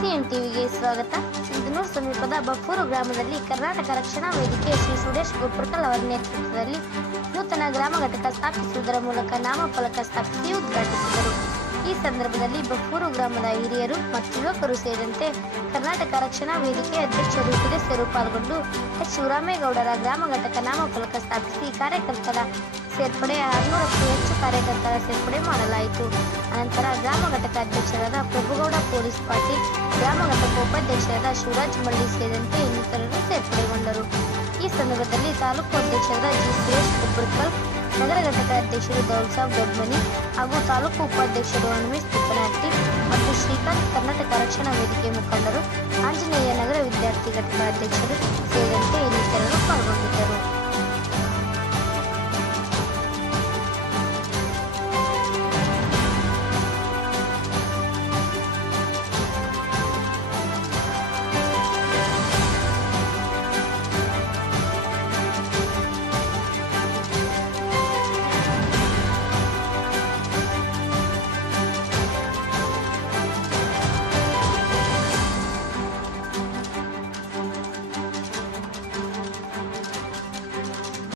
CM ಟಿವಿಗೆ ಸ್ವಾಗತ. ಸಿಂಧನೂರು ಸಮೀಪದ ಬಫೂರು ಗ್ರಾಮದಲ್ಲಿ ಕರ್ನಾಟಕ ರಕ್ಷಣಾ ವೇದಿಕೆ ಶ್ರೀ ಸುರೇಶ್ ಗೋಪುರ್ಕಲ್ ಅವರ ನೇತೃತ್ವದಲ್ಲಿ ನೂತನ ಗ್ರಾಮ ಘಟಕ ಸ್ಥಾಪಿಸುವುದರ ಮೂಲಕ ನಾಮಫಲಕ ಸ್ಥಾಪಿಸಿ ಉದ್ಘಾಟಿಸಿದರು. ಈ ಸಂದರ್ಭದಲ್ಲಿ ಬಫೂರು ಗ್ರಾಮದ ಹಿರಿಯರು ಮತ್ತು ಯುವಕರು ಸೇರಿದಂತೆ ಕರ್ನಾಟಕ ರಕ್ಷಣಾ ವೇದಿಕೆ ಅಧ್ಯಕ್ಷರು ಸದಸ್ಯರು ಪಾಲ್ಗೊಂಡು ಎಚ್ ಶಿವರಾಮೇಗೌಡರ ಗ್ರಾಮ ಘಟಕ ನಾಮಫಲಕ ಸ್ಥಾಪಿಸಿ ಕಾರ್ಯಕರ್ತರ ಸೇರ್ಪಡೆ 600ಕ್ಕೂ ಹೆಚ್ಚು ಕಾರ್ಯಕರ್ತರ ಸೇರ್ಪಡೆ ಮಾಡಲಾಯಿತು. ಅನಂತರ ಗ್ರಾಮ ಘಟಕ ಅಧ್ಯಕ್ಷರಾದ ಪ್ರಭುಗೌಡ ಪೊಲೀಸ್ ಪಾಟೀಲ್, ಗ್ರಾಮ ಘಟಕ ಉಪಾಧ್ಯಕ್ಷರಾದ ಶಿವರಾಜ್ ಮಳ್ಳಿ ಸೇರಿದಂತೆ ಇನ್ನಿತರರು ಸೇರ್ಪಡೆಗೊಂಡರು. ಈ ಸಂದರ್ಭದಲ್ಲಿ ತಾಲೂಕು ಅಧ್ಯಕ್ಷರಾದ ಜಿ ಸುರೇಶ್ ಗೋಪುರ್ಕಲ್, ನಗರ ಘಟಕ ಅಧ್ಯಕ್ಷರು ದೌಲ್ಸಾಬ್ ದೊಡ್ಮನಿ ಹಾಗೂ ತಾಲೂಕು ಉಪಾಧ್ಯಕ್ಷರು ಹನುಮೇಶ್ ತಿಪ್ಪನಹಟ್ಟಿ ಮತ್ತು ಶ್ರೀಕಾಂತ್, ಕರ್ನಾಟಕ ರಕ್ಷಣಾ ವೇದಿಕೆ ಮುಖಂಡರು, ಆಂಜನೇಯ ನಗರ ವಿದ್ಯಾರ್ಥಿ ಘಟಕ ಅಧ್ಯಕ್ಷರು ಸೇರಿ